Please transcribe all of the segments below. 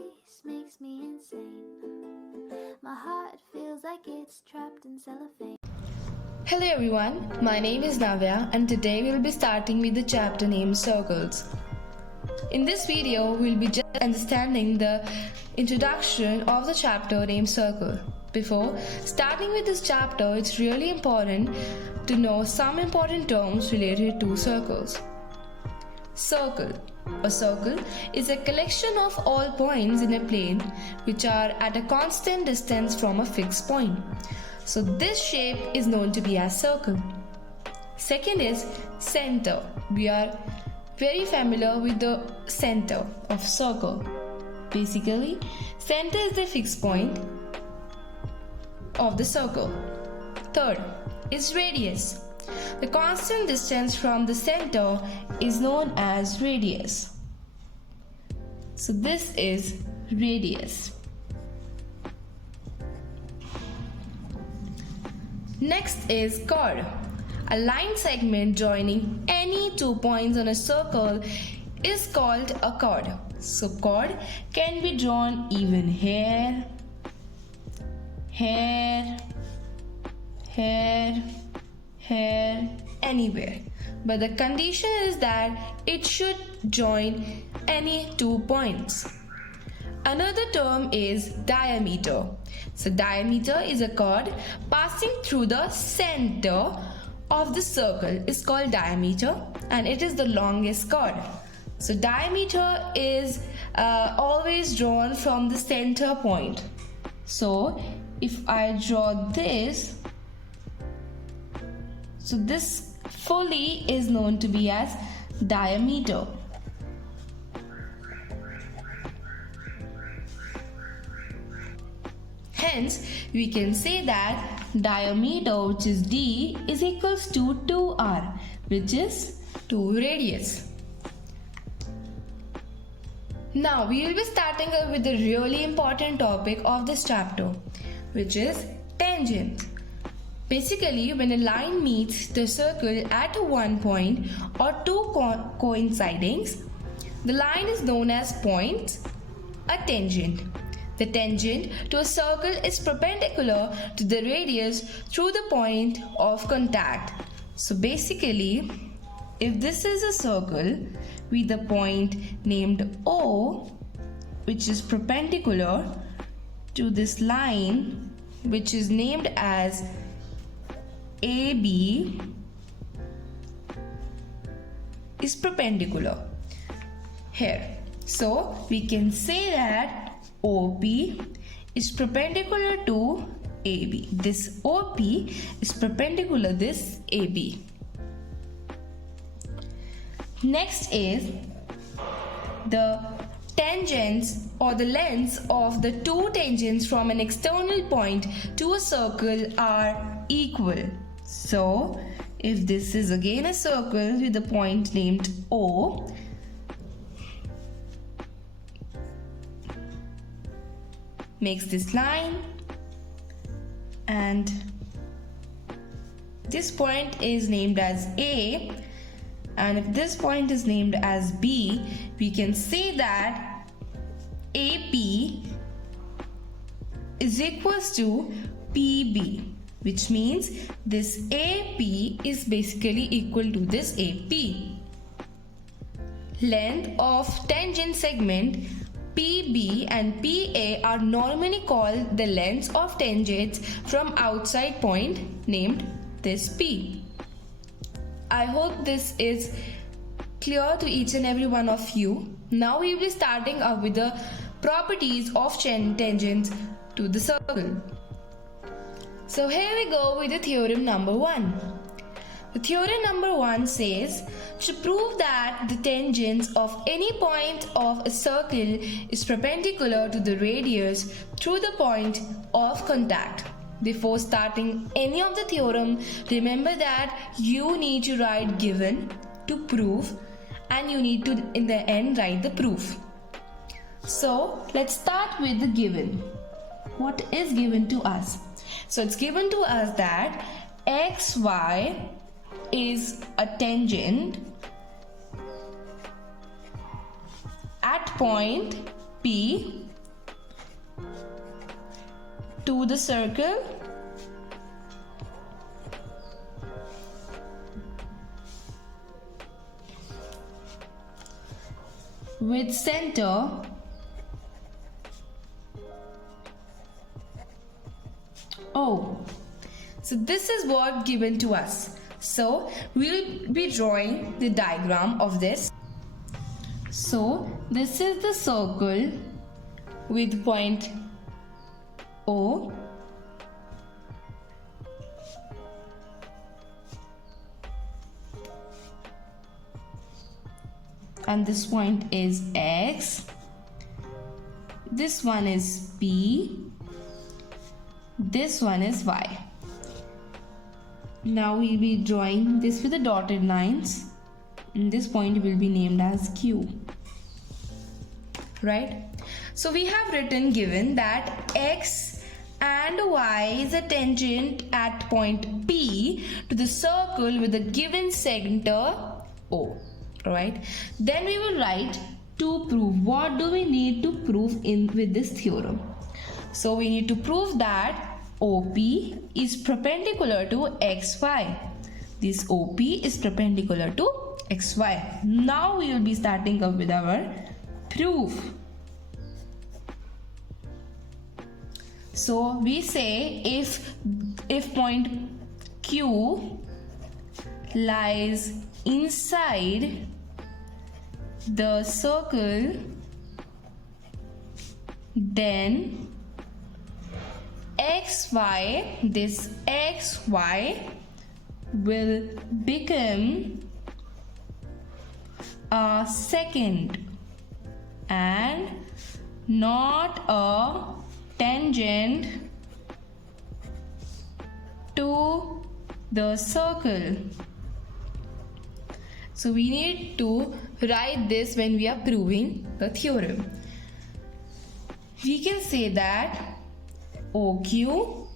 face makes me insane. My heart feels like it's trapped in cellophane. Hello everyone, my name is Navya and today we'll be starting with the chapter named Circles. In this video, we'll be just understanding the introduction of the chapter named Circle. Before starting with this chapter, it's really important to know some important terms related to circles. Circle. A circle is a collection of all points in a plane which are at a constant distance from a fixed point. So this shape is known to be as circle. Second is center. We are very familiar with the center of circle. Basically, center is the fixed point of the circle. Third is radius. The constant distance from the center is known as radius. So this is radius. Next is chord. A line segment joining any 2 points on a circle is called a chord. So chord can be drawn even here, here, here, here, anywhere. But the condition is that it should join any 2 points. Another term is diameter. So diameter is a chord passing through the center of the circle is called diameter and it is the longest chord. So diameter is always drawn from the center point. So if I draw this, so this fully is known to be as diameter. Hence, we can say that diameter, which is d, is equals to 2r, which is 2 radius. Now, we will be starting up with the really important topic of this chapter, which is tangent. Basically, when a line meets the circle at one point or two coincidings, the line is known as point, a tangent. The tangent to a circle is perpendicular to the radius through the point of contact. So basically, if this is a circle with a point named O, which is perpendicular to this line, which is named as AB, is perpendicular here. So we can say that OP is perpendicular to AB. This OP is perpendicular to this AB. Next is the tangents or the lengths of the two tangents from an external point to a circle are equal. So if this is again a circle with a point named O, makes this line and this point is named as A, and if this point is named as B, we can say that AP is equals to PB, which means this AP is basically equal to this AP. Length of tangent segment PB and PA are normally called the lengths of tangents from outside point named this P. I hope this is clear to each and every one of you. Now we will be starting up with the properties of tangents to the circle. So here we go with the theorem number 1. The theorem number 1 says, to prove that the tangents of any point of a circle is perpendicular to the radius through the point of contact. Before starting any of the theorem, remember that you need to write given to prove and you need to in the end write the proof. So let's start with the given. What is given to us? So it's given to us that xy is a tangent at point P to the circle. With center O. So this is what given to us. So we'll be drawing the diagram of this. So this is the circle with point O. And this point is X. This one is P. This one is Y. Now we'll be drawing this with the dotted lines. And this point will be named as Q. Right? So we have written given that X and Y is a tangent at point P to the circle with the given center O. Right? Then we will write to prove. What do we need to prove with this theorem? So we need to prove that OP is perpendicular to XY. This OP is perpendicular to XY. Now we will be starting up with our proof. So we say if point Q lies inside the circle, then XY, this XY will become a second and not a tangent to the circle. So we need to write this when we are proving the theorem. We can say that OQ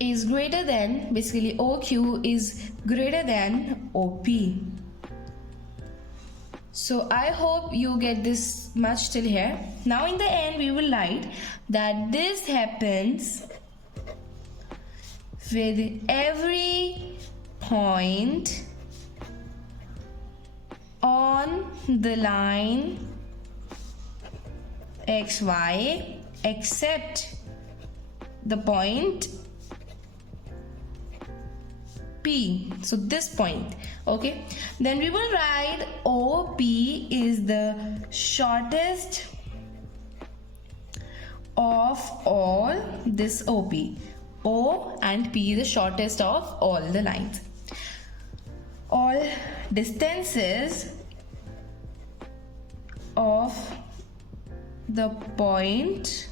is greater than, basically OQ is greater than OP. So I hope you get this much till here. Now in the end we will write that this happens with every point on the line XY except the point P. So this point. Okay. Then we will write OP is the shortest of all this OP. O and P is the shortest of all the lines. All distances of the point,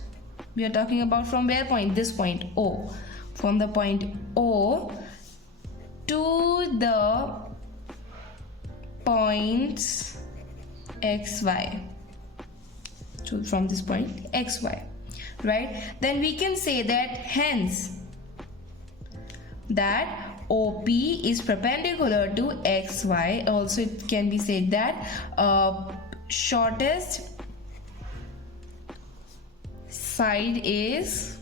we are talking about from where point? This point O. From the point O to the points XY. So from this point XY. Right? Then we can say that hence that OP is perpendicular to XY. Also it can be said that shortest side is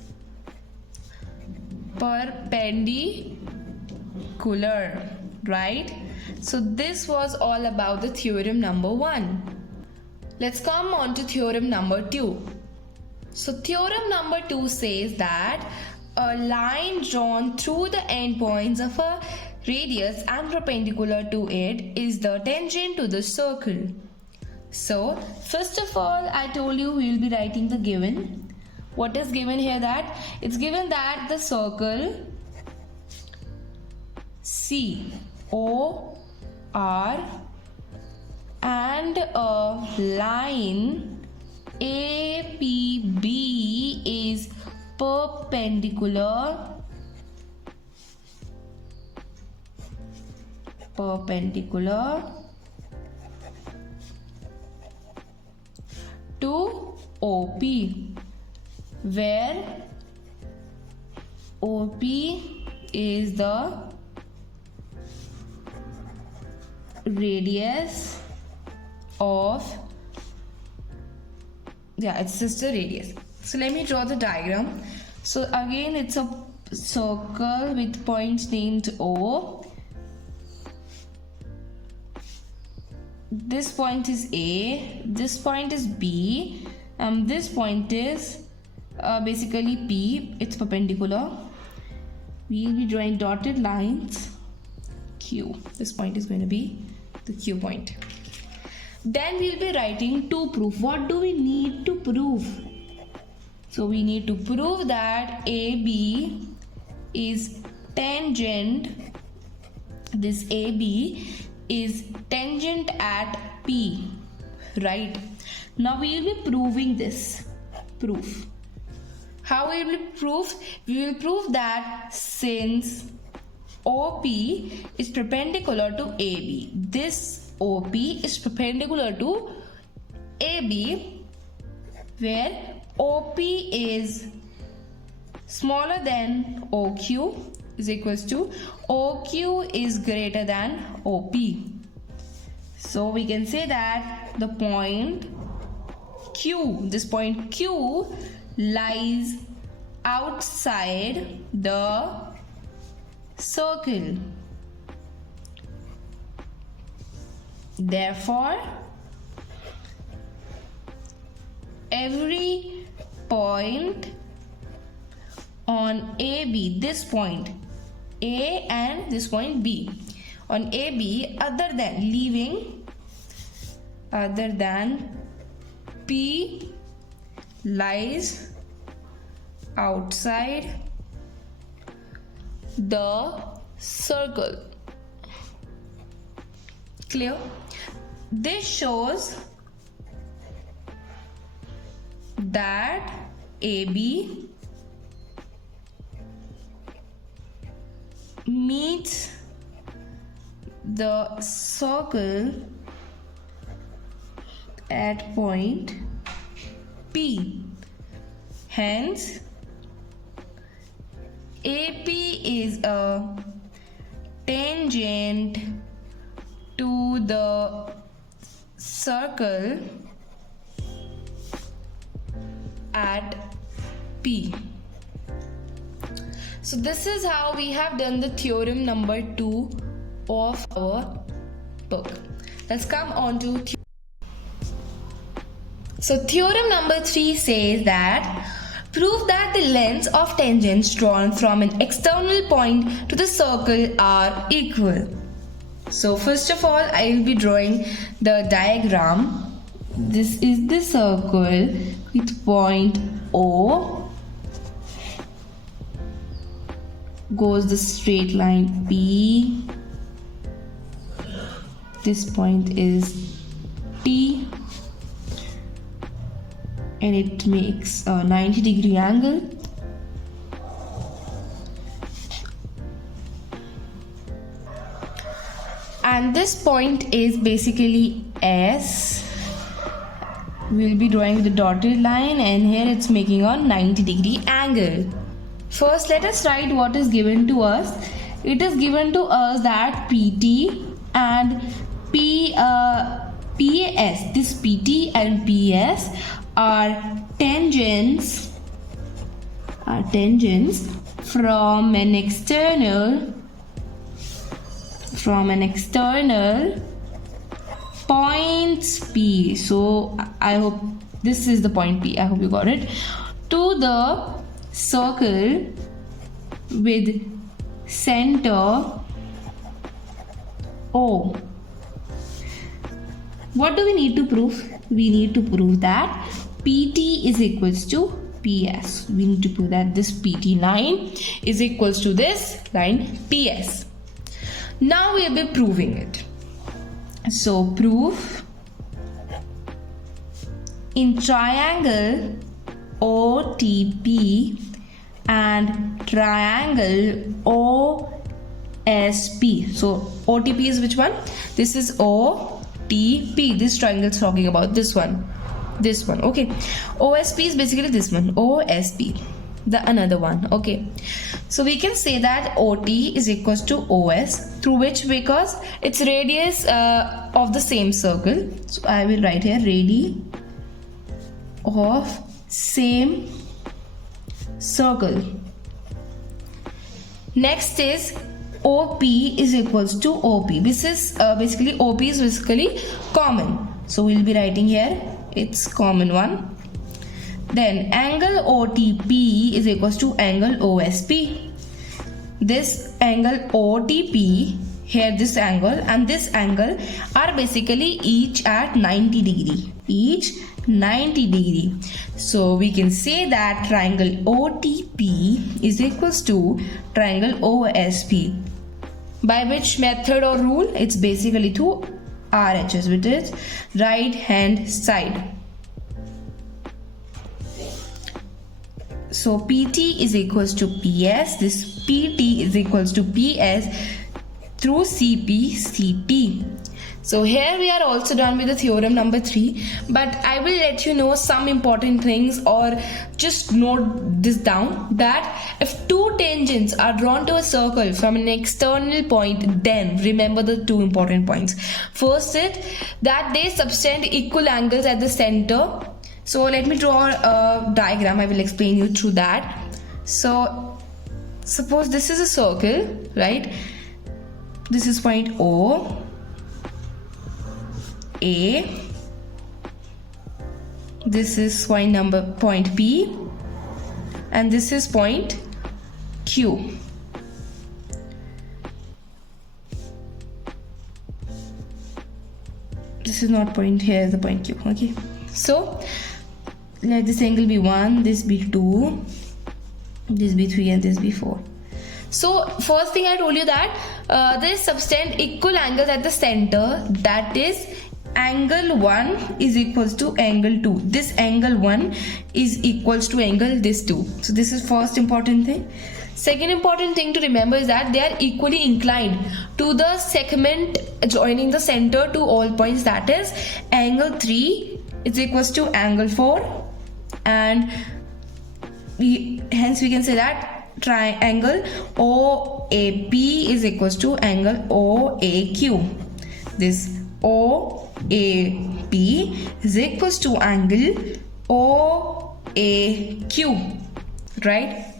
perpendicular, right? So this was all about the theorem number 1. Let's come on to theorem number 2. So theorem number 2 says that a line drawn through the endpoints of a radius and perpendicular to it is the tangent to the circle. So first of all, I told you we will be writing the given. What is given here? That it's given that the circle COR and a line APB is perpendicular to OP, where OP is the radius of, it's just a radius. So let me draw the diagram. So again, it's a circle with points named O. This point is A, this point is B, and this point is basically P. It's perpendicular. We'll be drawing dotted lines. Q. This point is going to be the Q point. Then we'll be writing to prove. What do we need to prove? So we need to prove that AB is tangent. This AB is tangent at P. Right? Now we will be proving this. Proof. How will we prove? We will prove that since OP is perpendicular to AB, this OP is perpendicular to AB, where OP is smaller than OQ is equals to OQ is greater than OP. So we can say that the point Q, this point Q lies outside the circle. Therefore, every point on AB, this point A and this point B, on AB other than P lies outside the circle. Clear? This shows that AB meets the circle at point P. Hence, AP is a tangent to the circle at P. So this is how we have done the theorem number 2 of our book. Let's come on to theorem number 3 says that prove that the lengths of tangents drawn from an external point to the circle are equal. So first of all, I will be drawing the diagram. This is the circle with point O. Goes the straight line P. This point is T. And it makes a 90-degree angle. And this point is basically S. We'll be drawing the dotted line, and here it's making a 90-degree angle. First, let us write what is given to us. It is given to us that PT and PAS, this PT and PS are tangents from an external point P. So I hope this is the point P. I hope you got it. To the circle with center O. What do we need to prove? We need to prove that PT is equals to PS. We need to prove that this PT line is equals to this line PS. Now we will be proving it. So prove in triangle OTP and triangle OSP. So OTP is which one? This is OTP. This triangle is talking about this one. Okay. OSP is basically this one. OSP, the another one. Okay. So we can say that OT is equals to OS, through which, because it's radius of the same circle. So I will write here radius of same circle. Next is OP is equals to OP. This is basically OP is basically common. So we'll be writing here it's common one. Then angle OTP is equals to angle OSP. This angle OTP, here this angle and this angle are basically each at 90 degree. Each 90 degree. So we can say that triangle OTP is equals to triangle OSP. By which method or rule? It's basically to RHS, which is right hand side. So PT is equals to PS. This PT is equals to PS through CP CT. So here we are also done with the theorem number 3, but I will let you know some important things, or just note this down, that if two tangents are drawn to a circle from an external point, then remember the two important points. First is that they subtend equal angles at the center. So let me draw a diagram. I will explain you through that. So suppose this is a circle, right? This is point O, A. This is point P, and this is point Q. This is not point, here is the point Q. Okay, so let this angle be 1, this be 2, this be 3, and this be 4. So first thing I told you that they subtend equal angles at the center, that is angle 1 is equals to angle 2. This angle 1 is equals to angle this 2. So this is first important thing. Second important thing to remember is that they are equally inclined to the segment joining the center to all points, that is angle 3 is equals to angle 4, and hence we can say that triangle OAP is equals to angle OAQ. This OAP is equals to angle OAQ, right?